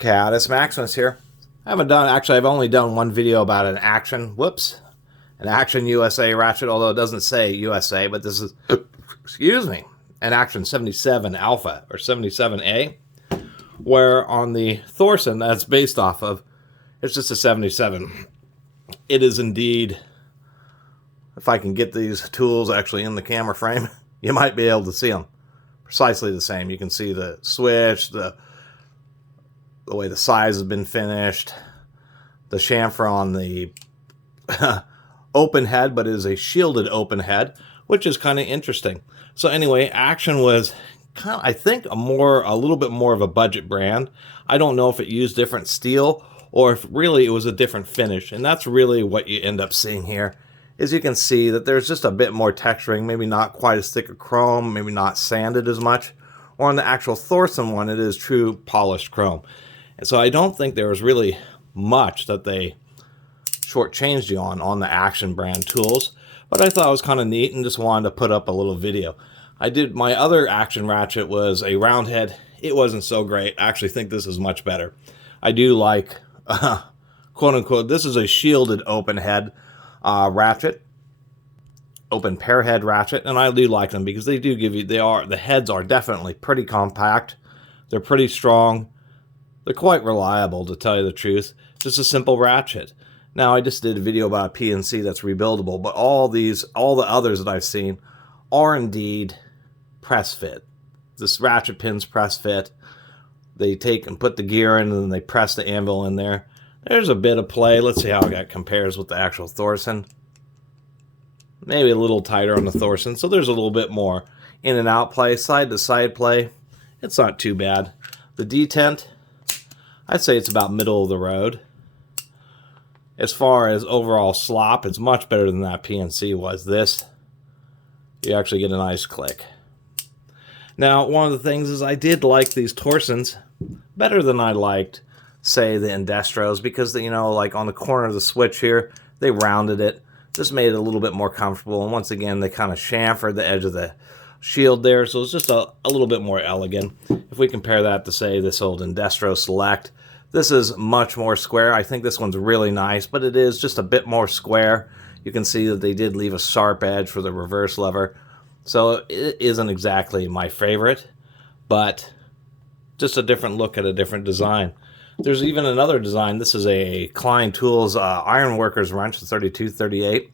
Catus, Maximus here. I've only done one video about an Action USA ratchet, although it doesn't say USA, but this is, excuse me, an Action 77 Alpha, or 77A, where on the Thorsen that's based off of, it's just a 77. It is indeed, if I can get these tools actually in the camera frame, you might be able to see them. Precisely the same. You can see the switch, the way the size has been finished, the chamfer on the open head, but it is a shielded open head, which is kind of interesting. So anyway, Action was kind of, I think, a little bit more of a budget brand. I don't know if it used different steel or if really it was a different finish, and that's really what you end up seeing here. Is you can see that there's just a bit more texturing, maybe not quite as thick a chrome, maybe not sanded as much. Or on the actual Thorsen one, it is true polished chrome. And so I don't think there was really much that they shortchanged you on the Action brand tools. But I thought it was kind of neat and just wanted to put up a little video. My other Action ratchet was a round head. It wasn't so great. I actually think this is much better. I do like, quote unquote, this is a shielded open head ratchet, open pair head ratchet, and I do like them because they do give you, the heads are definitely pretty compact, they're pretty strong, they're quite reliable, to tell you the truth. Just a simple ratchet. Now I just did a video about a PNC that's rebuildable, but all the others that I've seen are indeed press fit. This ratchet pin's press fit. They take and put the gear in and then they press the anvil in there. There's a bit of play. Let's see how that compares with the actual Thorsen. Maybe a little tighter on the Thorsen, so there's a little bit more in and out play, side to side play. It's not too bad. The detent, I'd say it's about middle of the road. As far as overall slop, it's much better than that PNC was. This, you actually get a nice click. Now, one of the things is I did like these Thorsens better than I liked, say, the Indestros, because, you know, like on the corner of the switch here, they rounded it. Just made it a little bit more comfortable, and once again, they kind of chamfered the edge of the shield there, so it's just a little bit more elegant. If we compare that to, say, this old Indestro Select, this is much more square. I think this one's really nice, but it is just a bit more square. You can see that they did leave a sharp edge for the reverse lever, so it isn't exactly my favorite, but just a different look at a different design. There's even another design. This is a Klein Tools Ironworkers wrench, the 3238.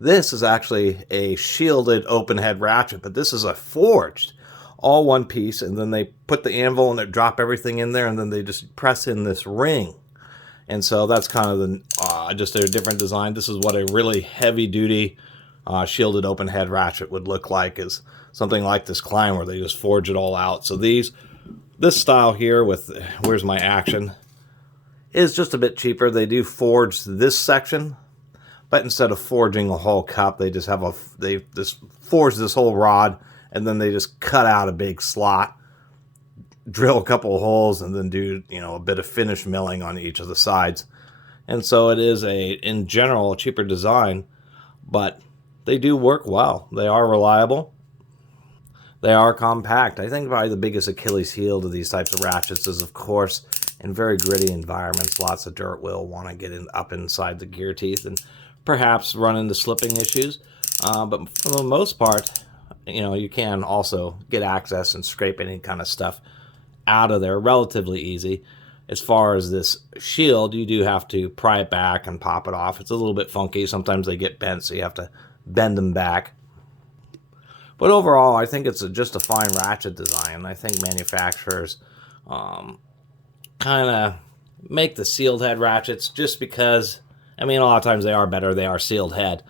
This is actually a shielded open head ratchet, but this is a forged, all one piece, and then they put the anvil and they drop everything in there, and then they just press in this ring. And so that's kind of the just a different design. This is what a really heavy-duty shielded open head ratchet would look like, is something like this Klein where they just forge it all out. So this style here with, where's my Action, is just a bit cheaper. They do forge this section, but instead of forging a whole cup, they just forge this whole rod, and then they just cut out a big slot, drill a couple of holes, and then do, you know, a bit of finish milling on each of the sides. And so it is in general, a cheaper design, but they do work well. They are reliable. They are compact. I think probably the biggest Achilles heel to these types of ratchets is, of course, in very gritty environments, lots of dirt will want to get up inside the gear teeth and perhaps run into slipping issues. But for the most part, you know, you can also get access and scrape any kind of stuff out of there relatively easy. As far as this shield, you do have to pry it back and pop it off. It's a little bit funky. Sometimes they get bent, so you have to bend them back. But overall, I think it's just a fine ratchet design. I think manufacturers kind of make the sealed head ratchets just because, I mean, a lot of times they are better. They are sealed head.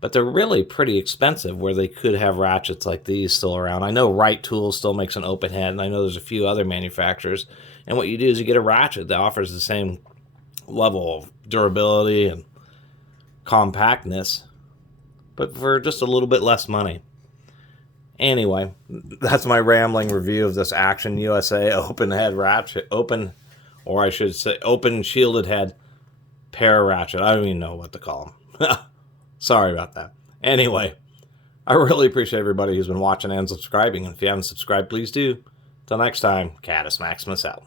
But they're really pretty expensive, where they could have ratchets like these still around. I know Wright Tools still makes an open head, and I know there's a few other manufacturers. And what you do is you get a ratchet that offers the same level of durability and compactness, but for just a little bit less money. Anyway, that's my rambling review of this Action USA open head ratchet, open shielded head Pear ratchet. I don't even know what to call them. Sorry about that. Anyway, I really appreciate everybody who's been watching and subscribing. And if you haven't subscribed, please do. Till next time, Catus Maximus out.